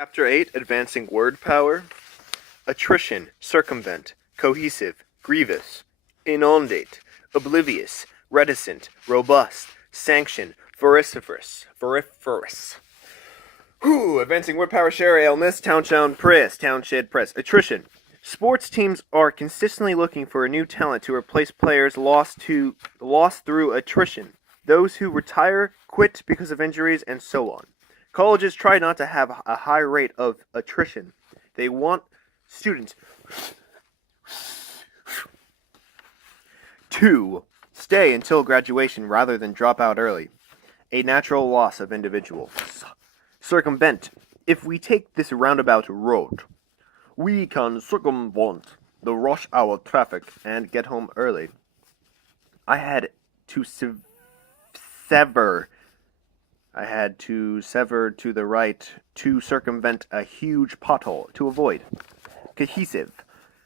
Chapter 8, Advancing Word Power. Attrition, circumvent, cohesive, grievous, inundate, oblivious, reticent, robust, sanction, vociferous. Advancing Word Power, SHERRIE L Nist, Townshed Press. Attrition. Sports teams are consistently looking for a new talent to replace players lost through attrition, those who retire, quit because of injuries, and so on. Colleges try not to have a high rate of attrition. They want students to stay until graduation rather than drop out early. A natural loss of individuals. Circumvent. If we take this roundabout road, we can circumvent the rush hour traffic and get home early. I had to sever to the right to circumvent a huge pothole to avoid. Cohesive.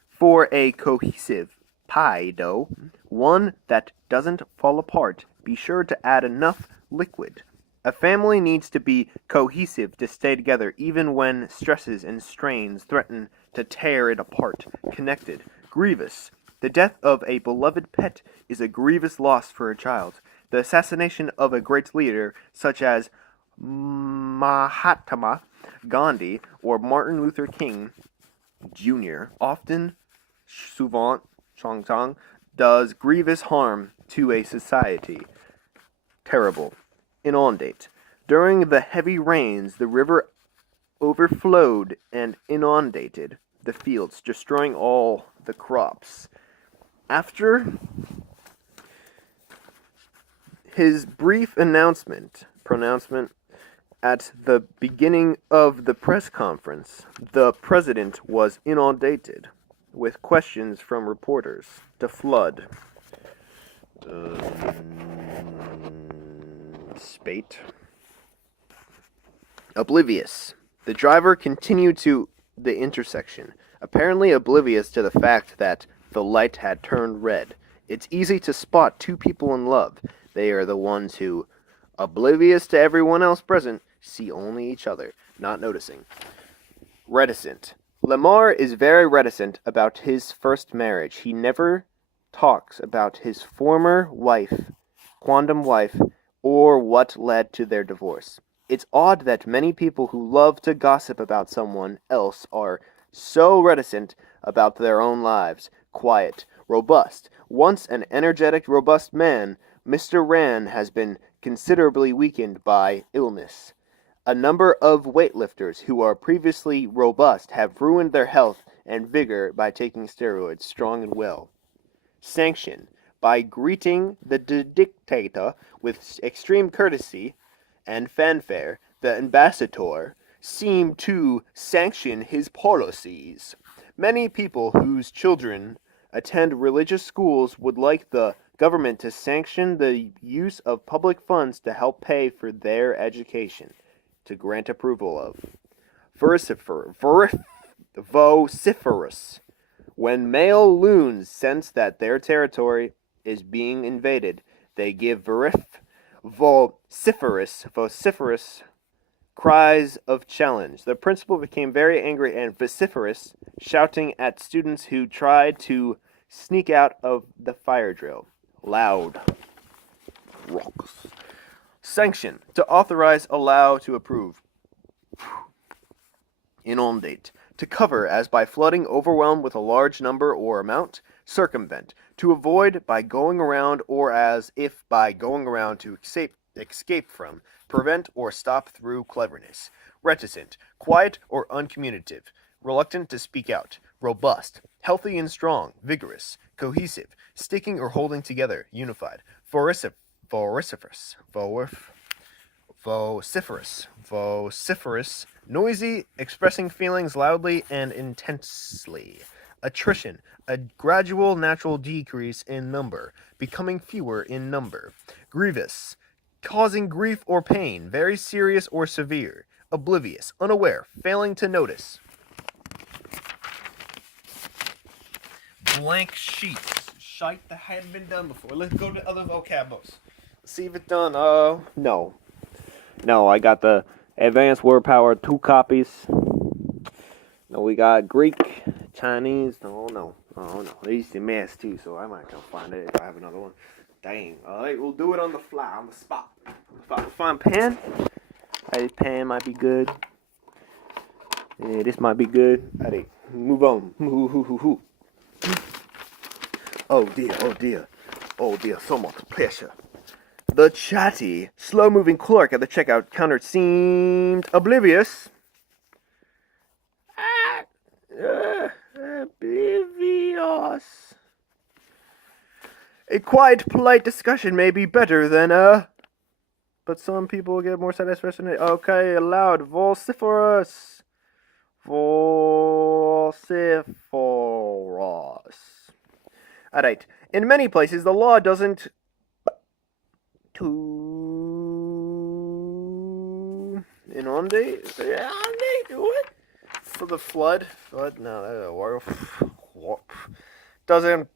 For a cohesive pie dough, one that doesn't fall apart, be sure to add enough liquid. A family needs to be cohesive to stay together even when stresses and strains threaten to tear it apart. Connected. Grievous. The death of a beloved pet is a grievous loss for a child. The assassination of a great leader, such as Mahatma Gandhi or Martin Luther King Jr., souvent, does grievous harm to a society. Terrible. Inundate. During the heavy rains, the river overflowed and inundated the fields, destroying all the crops. After his brief pronouncement at the beginning of the press conference, the president was inundated with questions from reporters. To flood. Spate. Oblivious. The driver continued to the intersection, apparently oblivious to the fact that the light had turned red. It's easy to spot two people in love. They are the ones who, oblivious to everyone else present, see only each other, not noticing. Reticent. Lamar is very reticent about his first marriage. He never talks about his former wife, quondam wife, or what led to their divorce. It's odd that many people who love to gossip about someone else are so reticent about their own lives. Quiet. Robust. Once an energetic, robust man, Mr. Rand has been considerably weakened by illness. A number of weightlifters who are previously robust have ruined their health and vigor by taking steroids, strong and well. Sanction. By greeting the dictator with extreme courtesy and fanfare, the ambassador seemed to sanction his policies. Many people whose children attend religious schools would like the government to sanction the use of public funds to help pay for their education, to grant approval of. Vociferous. When male loons sense that their territory is being invaded, they give vociferous cries of challenge. The principal became very angry and vociferous, shouting at students who tried to sneak out of the fire drill. Loud. Rocks. Sanction. To authorize, allow, to approve. Inundate. To cover, as by flooding, overwhelm with a large number or amount. Circumvent. To avoid by going around, or as if by going around to escape from. Prevent or stop through cleverness. Reticent. Quiet or uncommunicative. Reluctant to speak out. Robust. Healthy and strong. Vigorous. Cohesive. Sticking or holding together. Unified. Vociferous. Noisy, expressing feelings loudly and intensely. Attrition. A gradual natural decrease in number, becoming fewer in number. Grievous. Causing grief or pain, very serious or severe. Oblivious. Unaware. Failing to notice. Blank sheets. Shite that hadn't been done before. Let's go to other vocabos. See if it's done. No, I got the Advanced Word Power 2 copies. No, we got Greek, Chinese. No. They used to mess too, so I might go find it if I have another one. Dang. Alright, we'll do it on the fly, on the spot. We'll find pen. This pen might be good. Yeah, this might be good. Alright, move on. Oh dear, so much pressure. The chatty, slow-moving clerk at the checkout counter seemed oblivious. Oblivious. A quiet, polite discussion may be better than but some people get more satisfaction. Okay, loud, vociferous. Alright, in many places the law doesn't inundate what? For the flood? No, that's a word. Doesn't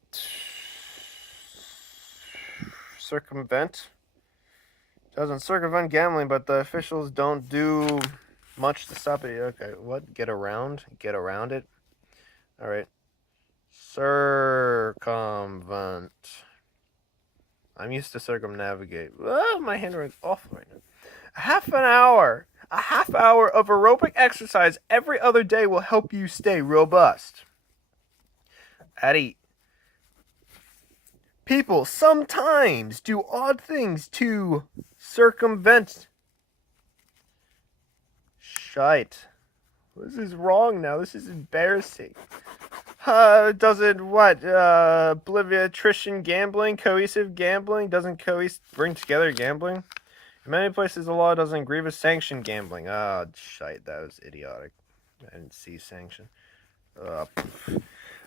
circumvent gambling, but the officials don't do much to stop it. Okay, what? Get around it. All right. Circumvent. I'm used to circumnavigate. Oh, my handwriting's awful right now. A half hour of aerobic exercise every other day will help you stay robust. Addy. People sometimes do odd things to circumvent. Shite. This is wrong now. This is embarrassing. Doesn't what? Obliviatrition gambling, cohesive gambling, doesn't bring together gambling? In many places, the law doesn't grievous sanction gambling. Oh, shite. That was idiotic. I didn't see sanction.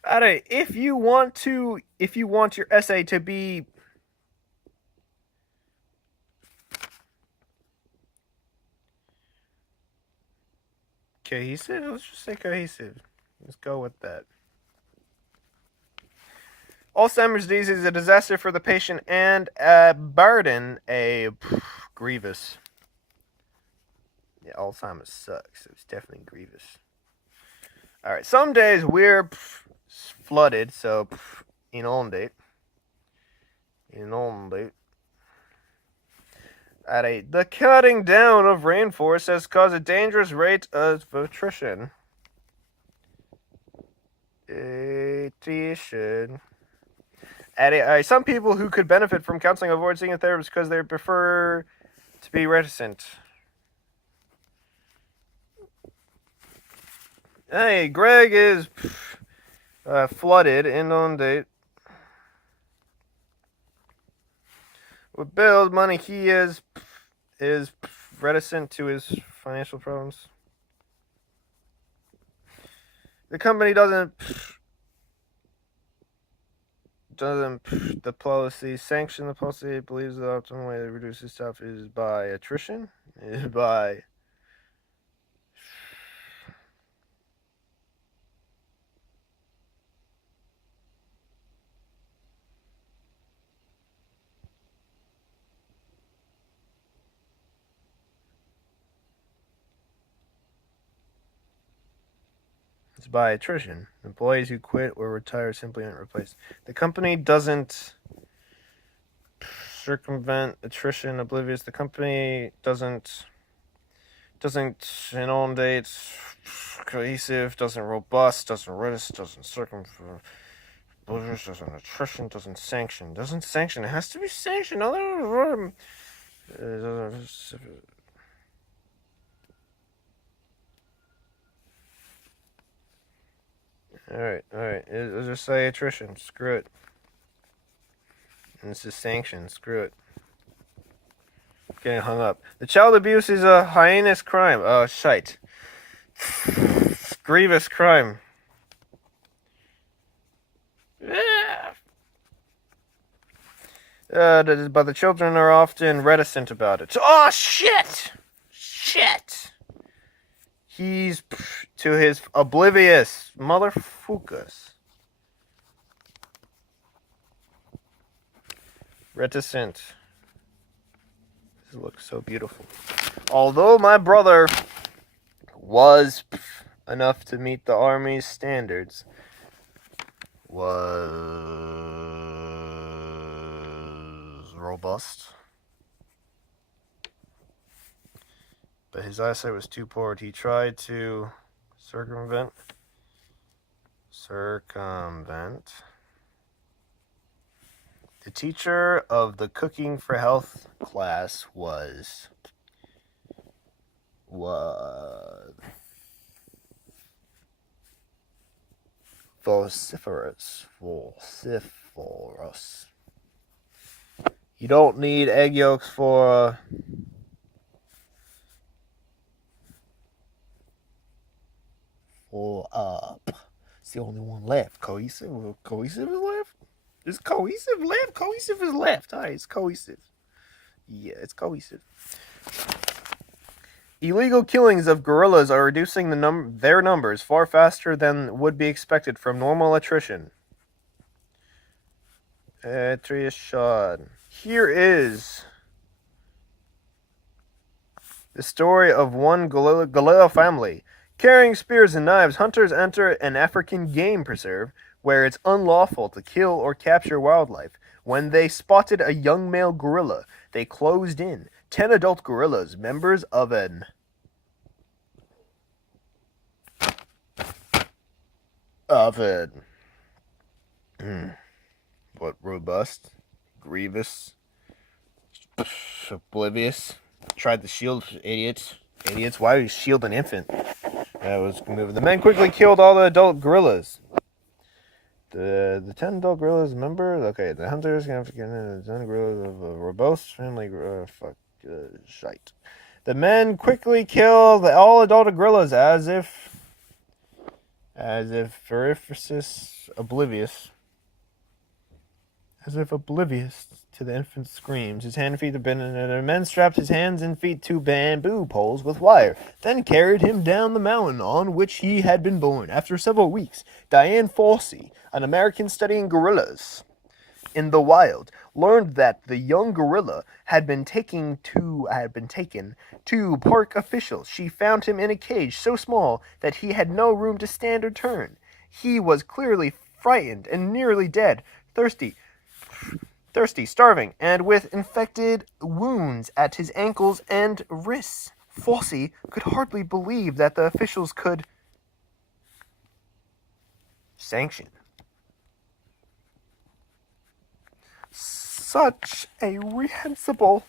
Alright, if you want your essay to be cohesive, let's just say cohesive. Let's go with that. Alzheimer's disease is a disaster for the patient and a burden, grievous. Yeah, Alzheimer's sucks. It's definitely grievous. Alright, some days we're flooded, so inundate. The cutting down of rainforests has caused a dangerous rate of attrition. Some people who could benefit from counseling avoid seeing a therapist because they prefer to be reticent. Hey, Greg is flooded, inundate. With Bill, money, he is reticent to his financial problems. The company doesn't the policy sanction the policy. It believes the optimal way to reduce this stuff is by attrition. It's by attrition. Employees who quit or retire simply aren't replaced. The company doesn't circumvent attrition, oblivious. The company doesn't inundate, cohesive, doesn't robust, doesn't resist, doesn't circumvent, doesn't attrition, doesn't sanction. Doesn't sanction. It has to be sanctioned. Alright. Let's just say attrition. Screw it. And this is sanction. Screw it. Getting hung up. The child abuse is a heinous crime. Oh, shite. Grievous crime. But the children are often reticent about it. Oh, shit! He's to his oblivious motherfuckers. Reticent. This looks so beautiful. Although my brother was enough to meet the Army's standards, was robust. But his eyesight was too poor. He tried to circumvent the teacher of the cooking for health class was vociferous. You don't need egg yolks for it's the only one left. Cohesive is left? Is cohesive left? Cohesive is left. Alright, it's cohesive. Yeah, it's cohesive. Illegal killings of gorillas are reducing their numbers far faster than would be expected from normal attrition. Attrition. Here is the story of one gorilla family. Carrying spears and knives, hunters enter an African game preserve where it's unlawful to kill or capture wildlife. When they spotted a young male gorilla, they closed in. 10 adult gorillas, members of an what, robust, grievous, oblivious, tried to shield idiots. Why would you shield an infant? That was moving. The men quickly killed all the adult gorillas. The 10 adult gorillas, remember? Okay, the hunters can have to get in the 10 gorillas of a robust family. Shite. The men quickly killed all adult gorillas as if oblivious to the infant's screams. His hand and feet have been in it. Men strapped his hands and feet to bamboo poles with wire, then carried him down the mountain on which he had been born. After several weeks, Diane Fossey, an American studying gorillas in the wild, learned that the young gorilla had been taken to park officials. She found him in a cage so small that he had no room to stand or turn. He was clearly frightened and nearly dead, thirsty, starving, and with infected wounds at his ankles and wrists. Fossey could hardly believe that the officials could sanction such a reprehensible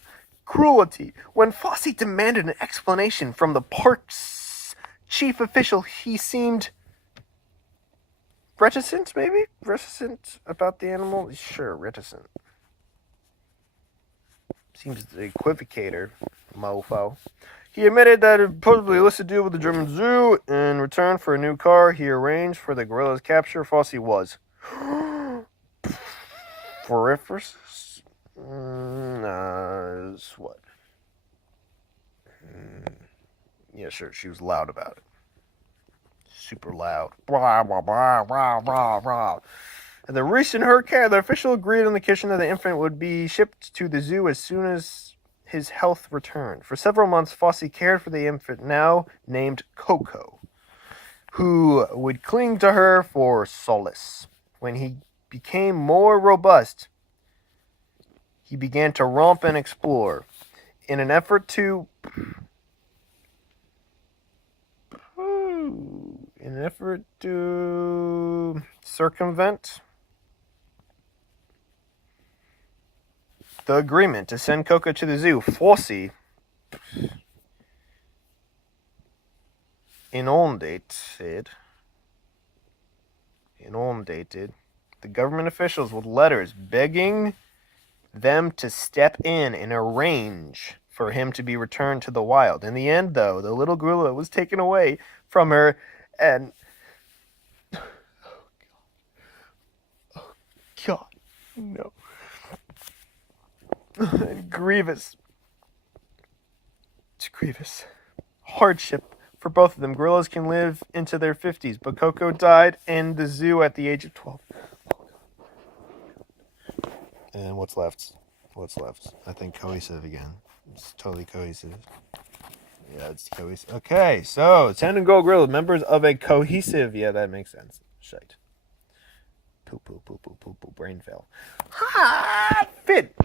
cruelty. When Fossey demanded an explanation from the park's chief official, he seemed reticent about the animal. Sure, reticent. Seems the equivocator, mofo. He admitted that it possibly illicit deal with the German zoo. In return for a new car, he arranged for the gorilla's capture. Fossey was vociferous. What? Yeah, sure. She was loud about it. Super loud. Blah, blah, blah, blah, blah, blah. At the recent hurricane, the official agreed on the condition that the infant would be shipped to the zoo as soon as his health returned. For several months, Fossey cared for the infant, now named Coco, who would cling to her for solace. When he became more robust, he began to romp and explore. In an effort to circumvent the agreement to send Coco to the zoo, Fossey inundated the government officials with letters begging them to step in and arrange for him to be returned to the wild. In the end, though, the little gorilla was taken away from her and... Oh, God. No. And grievous hardship for both of them. Gorillas can live into their 50s, but Coco died in the zoo at the age of 12. And what's left? I think cohesive again. It's totally cohesive. Yeah, it's cohesive. Okay, so Tandem Go Gorilla, members of a cohesive. Yeah, that makes sense. Shite. Poo, brain fail. Ha! Fit.